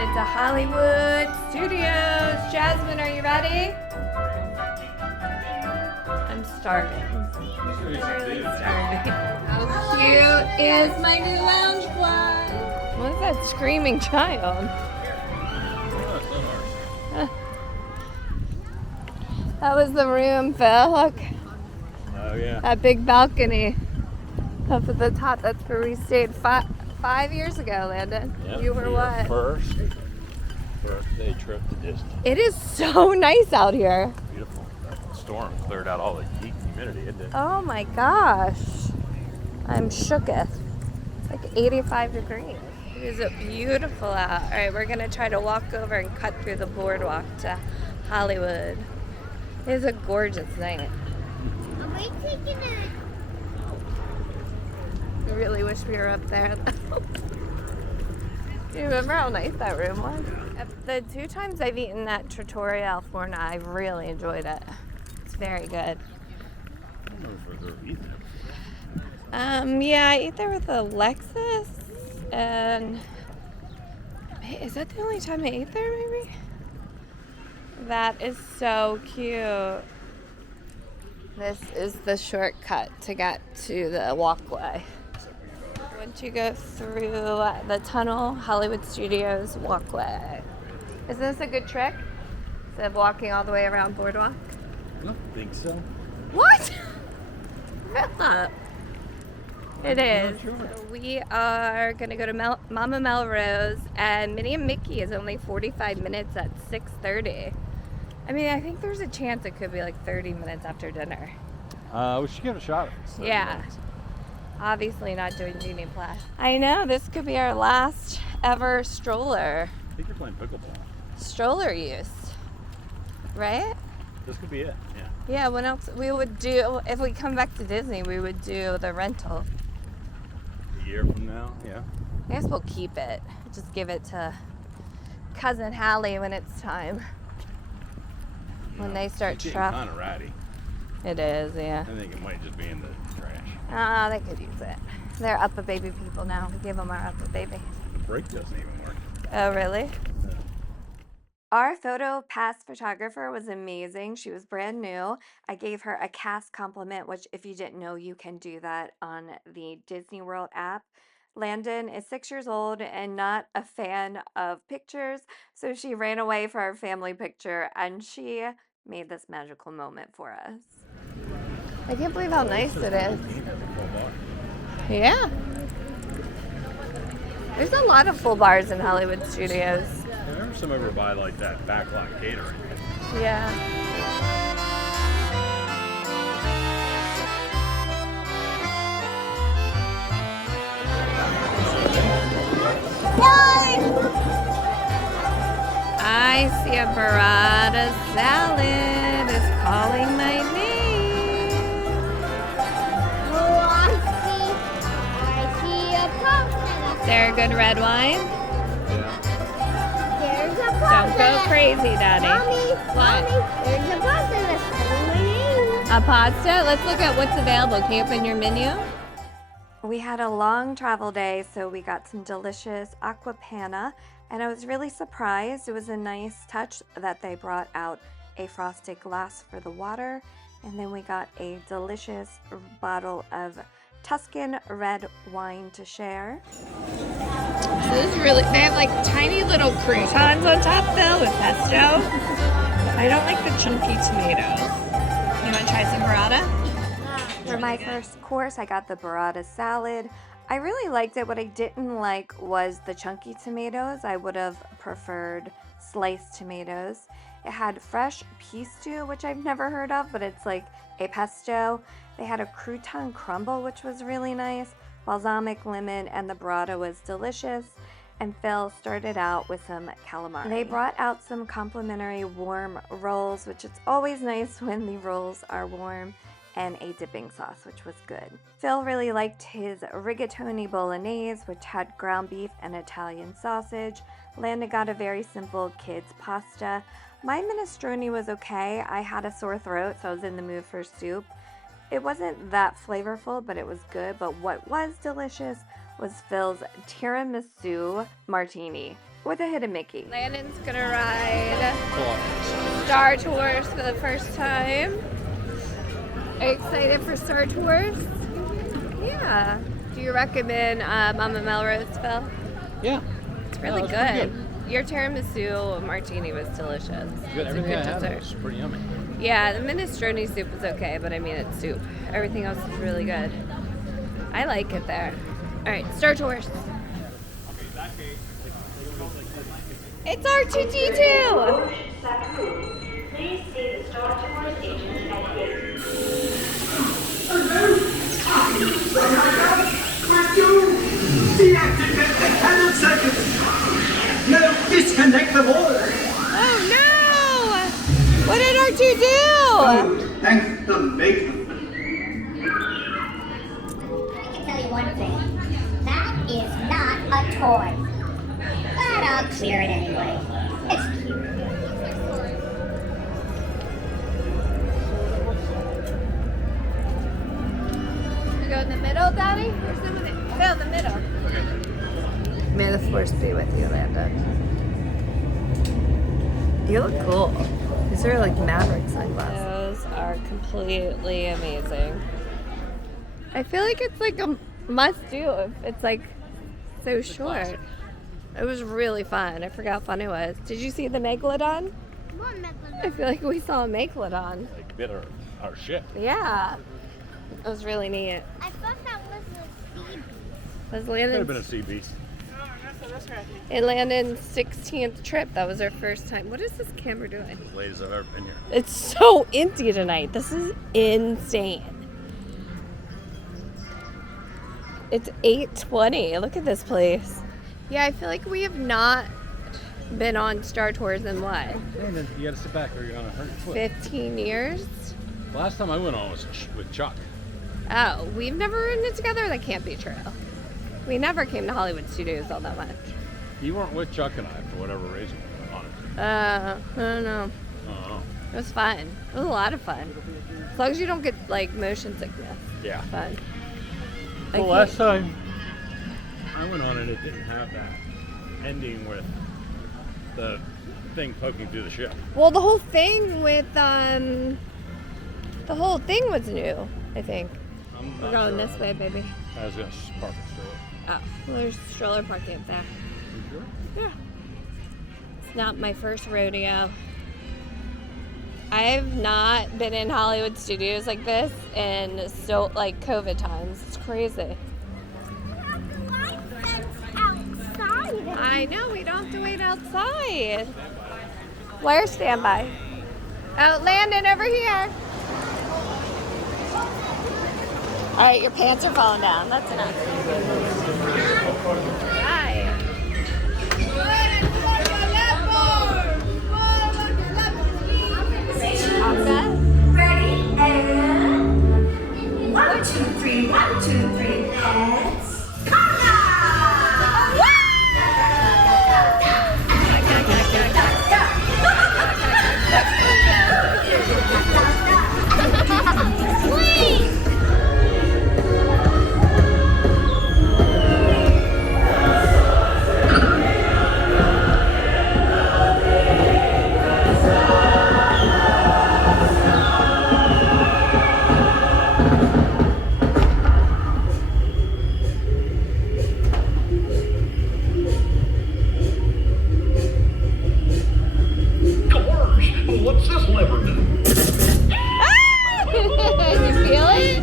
headed to Hollywood Studios. Jasmine, are you ready? I'm starving. I'm really starving. How cute is my new lounge fly? What is that screaming child? That was the room, Phil. Look. Oh, yeah. That big balcony up at the top. That's where we stayed 5 years ago, Landon. Yep, You were what? First day trip to Disney. It is so nice out here. Beautiful. That storm cleared out all the heat and humidity, didn't it? Oh my gosh. I'm shooketh. It's like 85 degrees. It is beautiful out. All right, we're going to try to walk over and cut through the boardwalk to Hollywood. It is a gorgeous night. Are we taking it? I really wish we were up there. Do you remember how nice that room was? The 2 times I've eaten at Trattoria Al Forno, I've really enjoyed it. It's very good. I don't know if we've ever eaten there. Yeah, I ate there with Alexis, and is that the only time I ate there, maybe? That is so cute. This is the shortcut to get to the walkway. Once you go through the tunnel, Hollywood Studios walkway. Is this a good trick? Instead of walking all the way around boardwalk? I don't think so. What? Philip. It is. Sure. So we are going to go to Mama Melrose, and Minnie and Mickey is only 45 minutes at 6:30. I mean, I think there's a chance it could be like 30 minutes after dinner. We should give it a shot. Yeah. Obviously not doing Genie Plus. I know, this could be our last ever stroller. I think you're playing pickleball. Stroller use. Right? This could be it, yeah. Yeah, what else we would do, if we come back to Disney, we would do the rental. A year from now, yeah. I guess we'll keep it. Just give it to Cousin Hallie when it's time. When they start It's getting traveling. kind of ratty. It is, yeah. I think it might just be in the trash. They could use it. They're Uppa Baby people now. We give them our Uppa Baby. The brake doesn't even work. Oh, really? Yeah. Our photo pass photographer was amazing. She was brand new. I gave her a cast compliment, which if you didn't know, you can do that on the Disney World app. Landon is 6 years old and not a fan of pictures, so she ran away for our family picture, and she made this magical moment for us. I can't believe how nice it is. Yeah. There's a lot of full bars in Hollywood Studios. There's some over by like that backlot catering. Yeah. I see a burrata salad is calling my name. Oh, I see a pasta. Is there a good red wine? Yeah. There's a Don't pasta. go crazy, Daddy. Mommy, there's a pasta that's calling my name. A pasta? Let's look at what's available. Can you open your menu? We had a long travel day, so we got some delicious aqua panna, and I was really surprised. It was a nice touch that they brought out a frosted glass for the water, and then we got a delicious bottle of Tuscan red wine to share. This is really, they have like tiny little croutons on top though with pesto. I don't like the chunky tomatoes. You want to try some burrata? For my first course, I got the burrata salad. I really liked it. What I didn't like was the chunky tomatoes. I would have preferred sliced tomatoes. It had fresh pea stew, which I've never heard of, but it's like a pesto. They had a crouton crumble, which was really nice, balsamic lemon, and the burrata was delicious. And Phil started out with some calamari. They brought out some complimentary warm rolls, which it's always nice when the rolls are warm, and a dipping sauce, which was good. Phil really liked his rigatoni bolognese, which had ground beef and Italian sausage. Landon got a very simple kids pasta. My minestrone was okay. I had a sore throat, so I was in the mood for soup. It wasn't that flavorful, but it was good. But what was delicious was Phil's tiramisu martini. with a hidden Mickey. Landon's gonna ride Star Tours for the first time. Are you excited for Star Tours? Yeah. Do you recommend Mama Melrose, Phil? Yeah. It's really good. Your tiramisu martini was delicious. Good. It's Everything a I good had dessert. was pretty yummy. Yeah, the minestrone soup was okay, but I mean it's soup. Everything else is really good. I like it there. All right, Star Tours. It's R2D2. Please see the Star Tours agent at gate. Deactivate the cannon circuits! No, disconnect them all! Oh no! What did R2 do? Thank the maker. I can tell you one thing. That is not a toy. But I'll clear it anyway. It's cute. You go in the middle, Daddy? Or some of it? No, the middle. May the force be with you, Landon. You look cool. These are like Maverick sunglasses. Those are completely amazing. I feel like it's like a must-do if it's like so short. It was really fun. I forgot how fun it was. Did you see the Megalodon? What megalodon? I feel like we saw a Megalodon. Like bit our ship. Yeah. It was really neat. I thought that was a sea beast. Was Could have been a Landon's, sea beast. it Landon's 16th trip. That was our first time. What is this camera doing? As late as I've ever been here. It's so empty tonight. This is insane. It's 8:20. Look at this place. Yeah, I feel like we have not been on Star Tours in what? And then you gotta sit back or you're gonna hurt your foot. 15 years? Last time I went on was with Chuck. Oh, we've never ridden it together? That can't be true. We never came to Hollywood Studios all that much. You weren't with Chuck and I for whatever reason on it. I don't know. Oh. It was fun. It was a lot of fun. As long as you don't get like motion sickness. Yeah. Fun. Well, last time I went on it, it didn't have that ending with the thing poking through the ship. Well, the whole thing with the whole thing was new, I think. I'm We're not going sure. this way, baby. I was gonna park it still. Oh, well, there's stroller parking up there. You sure? Yeah. It's not my first rodeo. I've not been in Hollywood Studios like this in so like COVID times. It's crazy. Outside. I know, we don't have to wait outside. Where's standby? Oh, Landon, over here. All right, your pants are falling down. That's enough. Hi. Ready, and 1, 2, 3, 1, 2, 3, let's What's this lever do? You feel it?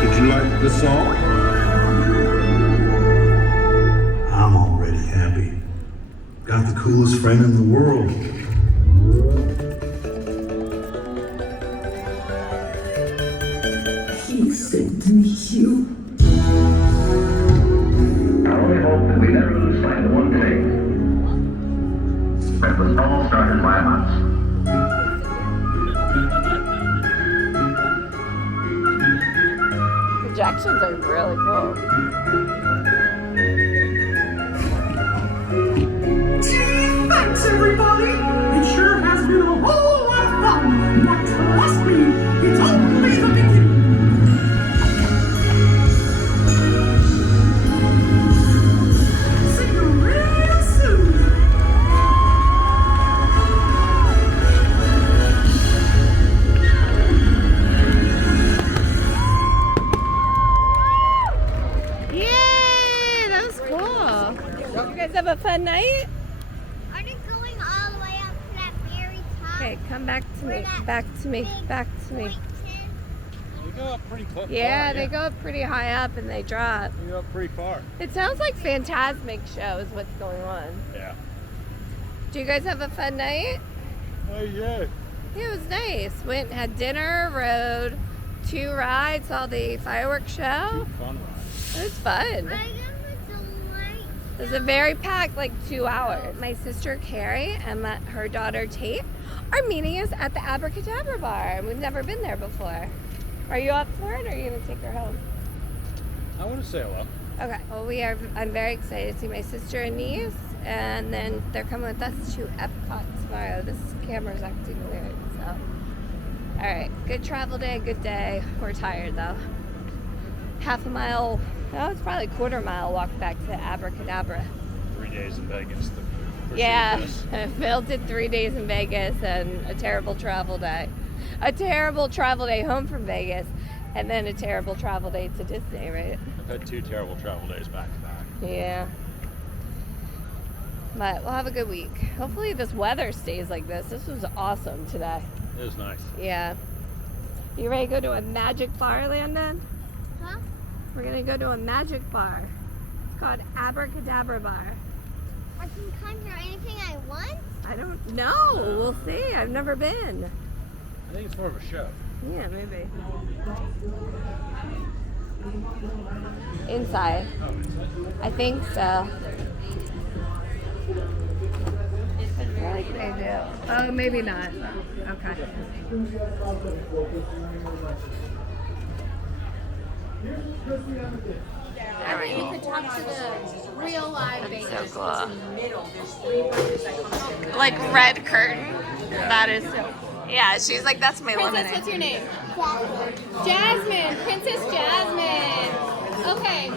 Did you like the song? I'm already happy. Got the coolest friend in the world. He's good to meet you. I only hope that we never lose sight of one thing. That was all started by us. Projections are really cool. Gee, thanks everybody! It sure has been a whole lot But trust me, it's only the beginning. See you real soon. Yay! That was cool. You guys have a fun night? Are they going all the way up to that very top? Okay, come back to me. Back to me. Back to me. They go up pretty close. Yeah, they go up pretty high up and they drop. They go up pretty far. It sounds like Phantasmic show is what's going on. Yeah. Do you guys have a fun night? Oh yeah. Yeah, it was nice. Went, had dinner, rode 2 rides, saw the fireworks show. Fun. It was fun. It was a very packed, like 2 hours. My sister Carrie and her daughter Tate are meeting us at the AbracadaBar bar, and we've never been there before. Are you up for it, or are you gonna take her home? I want to say hello. Okay. Well, I'm very excited to see my sister and niece, and then they're coming with us to Epcot tomorrow. This camera's acting weird, so. All right. Good travel day. Good day. We're tired though. Half a mile. No, it's probably a quarter mile walk back to AbracadaBar. 3 days in Vegas. Yeah, Phil did 3 days in Vegas and a terrible travel day. A terrible travel day home from Vegas, and then a terrible travel day to Disney, right? I've had 2 terrible travel days back to back. Yeah. But we'll have a good week. Hopefully this weather stays like this. This was awesome today. It was nice. Yeah. You ready to go to a magic bar, Landon? Huh? We're going to go to a magic bar. It's called AbracadaBar. I can conjure anything I want? I don't know. We'll see. I've never been. I think it's more of a show. Yeah, maybe. Inside. I think so. I feel like they do. Oh, maybe not. Okay. You could talk to the real live baby. So cool. Like red curtain. That is so. Yeah, she's like, that's my Princess, lemonade. what's your name? Jasmine. Princess Jasmine. Okay.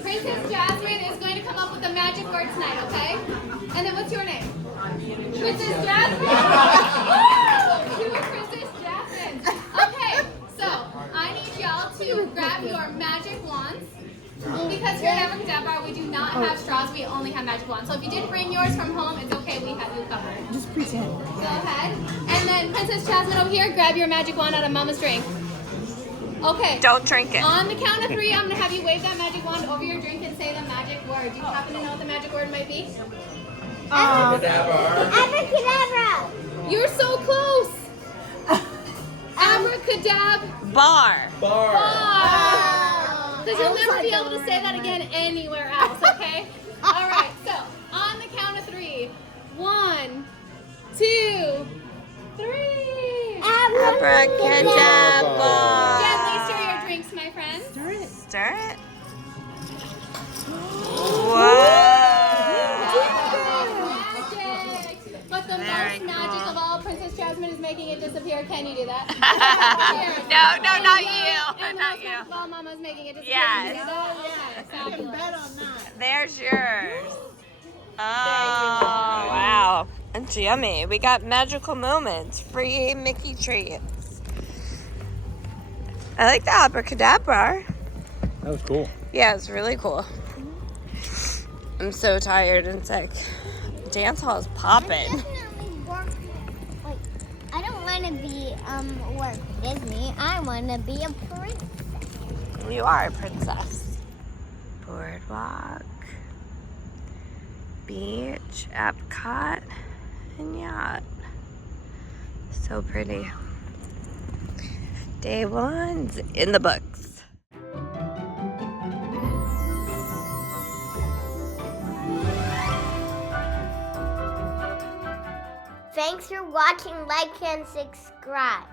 Princess Jasmine is going to come up with a magic word tonight, okay? And then what's your name? Princess Jasmine. Woo! You are Princess Jasmine. Okay, so I need y'all to grab your magic wands. Because here at AbracadaBar, we do not have straws, we only have magic wands. So if you did bring yours from home, it's okay, we have you covered. Just pretend. Go ahead. And then Princess Jasmine over here, grab your magic wand out of Mama's drink. Okay. Don't drink it. On the count of 3, I'm going to have you wave that magic wand over your drink and say the magic word. Do you happen to know what the magic word might be? Abracadabra! You're so close! Abracadabra. Bar. Because you'll never be able to say that again anywhere else, okay? All right, so on the count of 3. 1, 2, 3. Abracadabar. Gently stir your drinks, my friends. Stir it. Whoa. Magic. But the Very most magic cool. of all, Princess Jasmine is making it disappear. Can you do that? No, not And you. the Not most you. magic of all, Mama's making it disappear. Yes. Can you do that? Okay, fabulous. There's yours. Oh, wow. It's yummy. We got magical moments. Free Mickey treats. I like the AbracadaBar. That was cool. Yeah, it's really cool. I'm so tired and sick. Dance hall is popping. Definitely work. Like, I don't want to be work Disney. I want to be a princess. You are a princess. Boardwalk, beach, Epcot, and yacht. So pretty. Day 1's in the books. Thanks for watching, like, and subscribe.